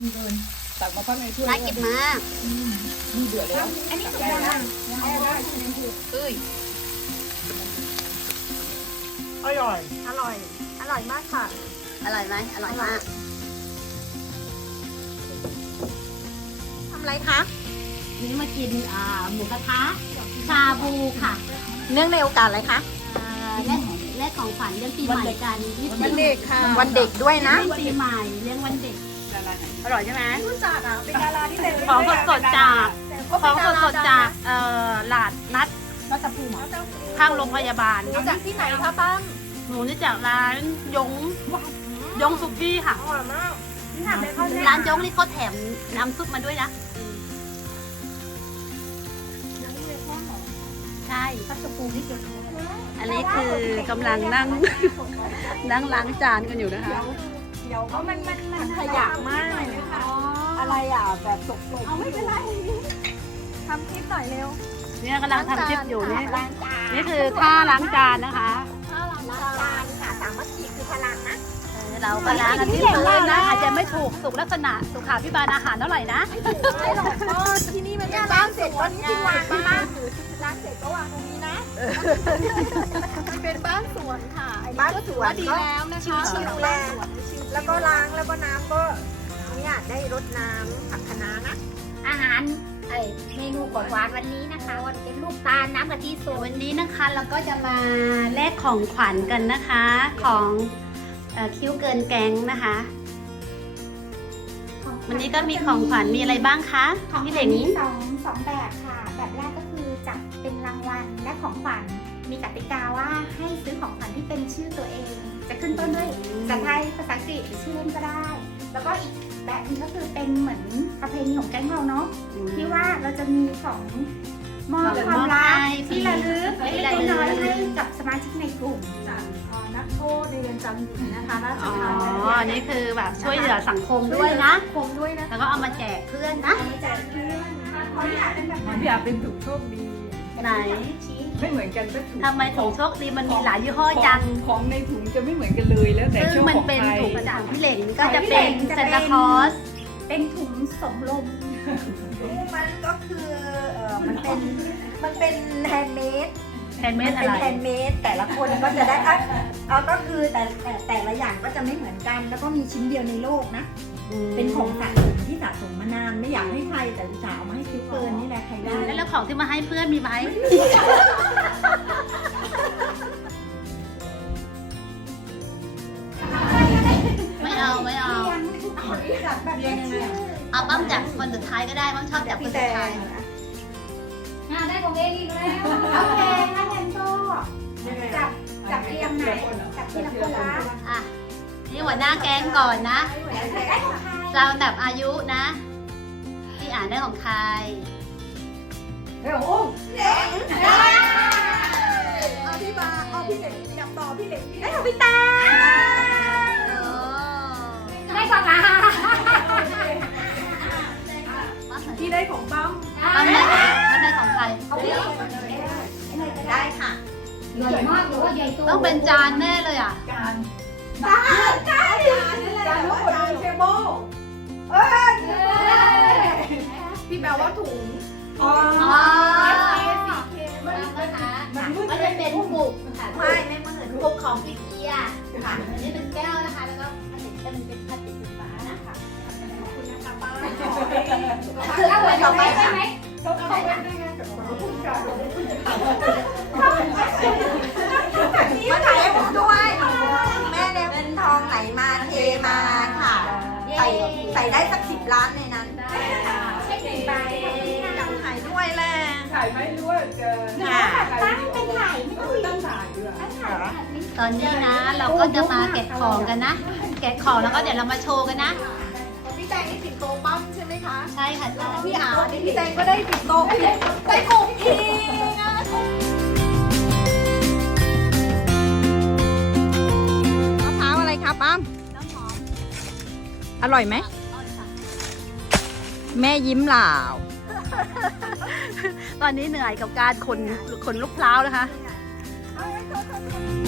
เดินตักมาพักในถ้วยน่ากินมากนี่เดือดแล้วอันนี้สุกแล้วนะเอ้ยอร่อย อร่อย อร่อยมากค่ะอร่อยไหมอร่อยมากทำไรคะนี่มากินหมูกระทะชาบูค่ะเนื่องในโอกาสอะไรคะแลกของขวัญเรื่องปีใหม่กันวันเด็กค่ะวันเด็กด้วยนะปีใหม่เรื่องวันเด็กอร่อยใช่ไหมรู้จักอ่ะเป็นดาราที่เต็มของสดๆจากหลาดนัดรัตภูมิข้างโรงพยาบาลรู้จักที่ไหนคะป้าหนูนี่จากร้านยงสุกี้ค่ะอร่อยมากนี่ถามเลยเขาร้านยงนี่เขาแถมน้ำซุปมาด้วยนะใช่อันนี้คือกำลังนั่ง ล้างจานกันอยู่นะคะเดี๋ยวมันขยะมากอะไรอ่ะแบบสกปรกเอาไม่เป็นไรทำคลิปหน่อยเร็วเนี่ยกำลังทำคลิปอยู่นี่นี่คือท่าล้างจานนะคะล้างจานค่ะสามัคคีคือพลังนะเราก็ล้างกันที่พื้นนะอาจจะไม่ถูกสุขลักษณะสุขาภิบาลอาหารเท่าไหร่นะไม่หรอกก็ที่นี่มันเป็นบ้านเสร็จตอนนี้ที่วางบ้านล้างเสร็จก็วางตรงนี้นะมันเป็นบ้านสวนค่ะบ้านสวนดีแล้วนะคะชิวๆแล้วก็ล้างแล้วก็น้ำก็เนี่ยได้รดน้ำผักคะน้านะอาหารเมนูของหวานวันนี้นะคะวันเป็นลูกตาลน้ำกะทิสดวันนี้นะคะเราก็จะมาแลกของขวัญกันนะคะของคิ้วเกินแก๊งนะคะ วันนี้ก็มีของขวัญมีอะไรบ้างคะของพี่เหเหล่ล่งนี้สองแบบค่ะ แบบแรกก็คือจัดเป็นรางวัลและของขวัญมีกติกาว่าให้ซื้อของขวัญที่เป็นชื่อตัวเอง จะขึ้นต้นด้วยภาษาไทยภาษาอังกฤษหรือชื่อเล่นก็ได้ แล้วก็อีกแบบนึงก็คือเป็นเหมือนประเพณีของแก๊งเราเนาะที่ว่าเราจะมีของมอบความรักที่ระลึกเล็กๆน้อยๆให้กับสมาชิกในกลุ่มจากนักโทษในเรือนจำหญิงนะคะราชอ๋อทานอันนี้คือแบบช่วยเหลือสังคมด้วยนะคมด้วยนะแล้วก็เอามาแจกเพื่อนนะแจกเพื่อนเขาอยากเป็นแบบพี่อาเป็นถูกโชคดีไหนไม่เหมือนกันสักถุงทำไมถุงโชคดีมันมีหลายยี่ห้อจังของในถุงจะไม่เหมือนกันเลยแล้วแต่ซึ่งโชคมันของเป็นใครถุงกระดาษพี่เหล่งก็จะเป็นเซนตาคลอสเป็นถุงสมลมมันก็คือมันเป็นแฮนด์เมดแฮนด์เมมัดนอะเป็นไรแฮนด์เมดแต่ละคนก็จะได้ก็คือแต่ละอย่างก็จะไม่เหมือนกัน แล้วก็มีชิ้นเดียวในโลกนะ เป็นของสะสมที่สะสมมานานไม่อยากให้ใครแต่อุตส่าห์เอามาให้คิวเกินนี่แหละใครได้แล้วของที่มาให้เพื่อนมีไหมไม่เอาไม่เอาแบบเรียนยังไงเอาปั้มจับคนสุดท้ายก็ได้ปั้มชอบจับคนสุดท้ายได้ของเองอีกแล้วโอเคถ้างั้นก็จับเรียงไหนจับทีละคนละอ่ะนี่หัวหน้าแก๊งก่อนนะได้ของใครเราแบบอายุนะที่อ่านได้ของใครเฮ้ยโอ้เอาพี่มาเอาพี่เหล็กจับต่อพี่เหล็กได้ของพี่ตาโอ้ได้ของอาพี่ได้ของบ้มปั้มได้ของใครได้ค่ะใหญ่มากหรือว่าใหญ่ตัวต้องเป็นจานแน่เลยอ่ะจานจานทั้งหมดเลยเทเบิลพี่แปลว่าถุงอ๋อมันมันจะเป็นปุกค่ะไม่เหมือนปุกของพี่เกียร์ค่ะอันนี้เป็นแก้วนะคะ แล้วก็พลาสติกจะเป็นพลาสติกสีฟ้านะคะคุณนะคะป้าคือเอาไว้ต่อไปได้ไหมต้องเข้าไปได้ไงกับคุณค่ะมาถ่ายให้ผมด้วยแม่เนี่ยเงินทองไหลมาเทมาค่ะใส่ได้สัก10 ล้านในนั้นเช็คหนึ่งใบอยากถ่ายด้วยแหละถ่ายไหมหรือว่าจะตั้งเป็นถ่ายไม่ต้องตั้งถ่ายด้วยตอนนี้นะเราก็จะมาแกะของกันนะ แกะของแล้วก็เดี๋ยวเรามาโชว์กันนะพี่แจงนี่สิงโตปั้มใช่ไหมคะใช่ค่ะใช่พี่อานี่พี่แจงก็ได้สิงโตได้กบทีนะมะพร้าวอะไรคะปั้มน้ำหอมอร่อยไหม แม่ยิ้มหล่าวตอนนี้เหนื่อยกับการขนลูกพร้าวนะคะเอาไว้